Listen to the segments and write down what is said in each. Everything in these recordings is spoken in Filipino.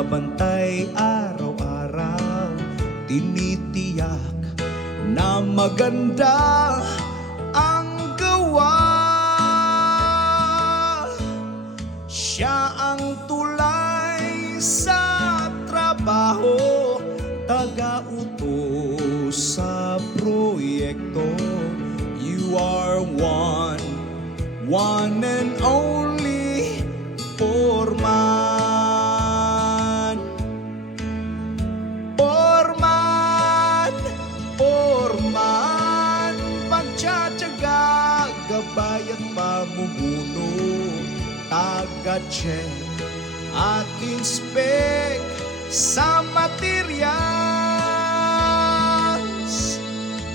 nagbabantay araw-araw, tinitiyak na maganda ang gawa. Siya ang tulay sa trabaho, taga-utos sa proyekto. You are one and only Foreman. Foreman, Foreman, pagtsatsaga, gabay at pamumuno, taga-check at inspect sa materials.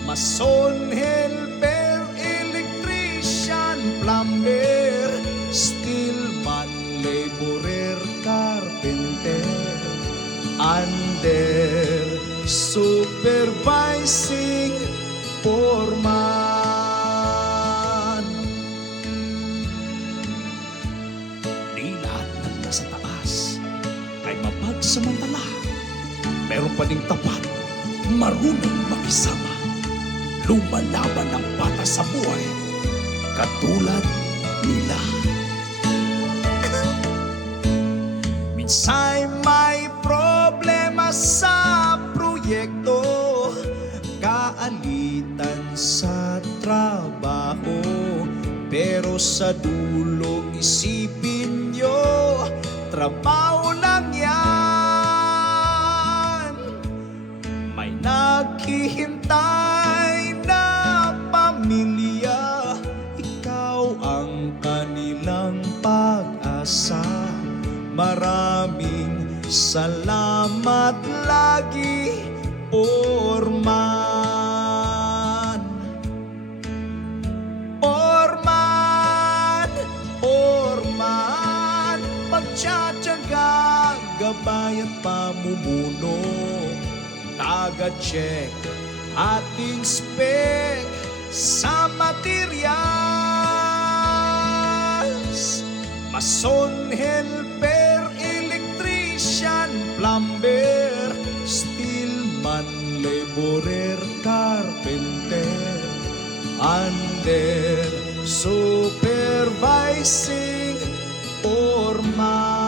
Mason, helper, electrician, plumber, steelman, laborer, carpenter, under supervising foreman. Di lahat ng nasa taas ay mapagsamantala, meron pa ding tapat, marunong makisama, lumalaban ng patas sa buhay, katulad nila. Minsa'y may problema sa proyekto, kaalitan sa trabaho, pero sa dulo isipin nyo, trabaho lang yan. May naghihintay na pamilya, ikaw ang kanilang pag-asa. Maraming salamat lagi, Foreman. Foreman, Foreman, pagtsatsaga, gabay at pamumuno, taga-check at inspect sa materials. Mason, helper, electrician, plumber, steelman, laborer, carpenter, under supervising foreman.